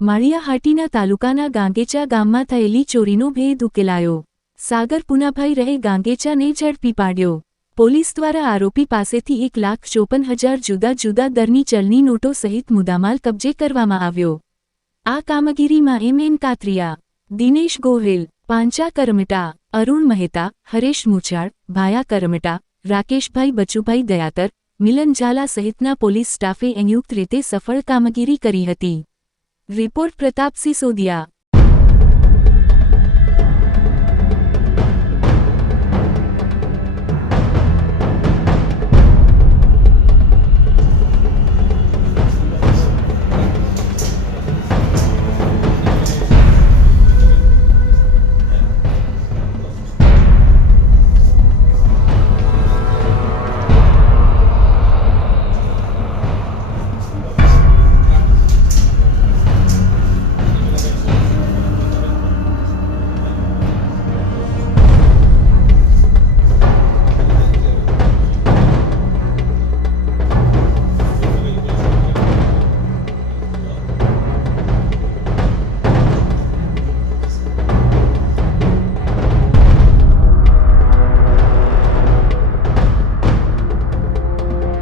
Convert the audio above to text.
માળિયાહાટીના તાલુકાના ગાંગેચા ગામમાં થયેલી ચોરીનો ભેદ ઉકેલાયો. સાગર પુનાભાઈ રહે ગાંગેચાને ઝડપી પાડ્યો. પોલીસ દ્વારા આરોપી પાસેથી 1,54,000 જુદા જુદા દરની ચલણી નોટો સહિત મુદ્દામાલ કબજે કરવામાં આવ્યો. આ કામગીરીમાં એમ.એન. કાતરિયા, દિનેશ ગોહિલ, પાંચા કરમટા, અરુણ મહેતા, હરેશ મુછાળ, ભાયા કરમટા, રાકેશભાઈ બચુભાઈ દયાતર, મિલન ઝાલા સહિતના પોલીસ સ્ટાફે સંયુક્ત રીતે સફળ કામગીરી કરી હતી. રિપોર્ટ પ્રતાપ સિસોદિયા.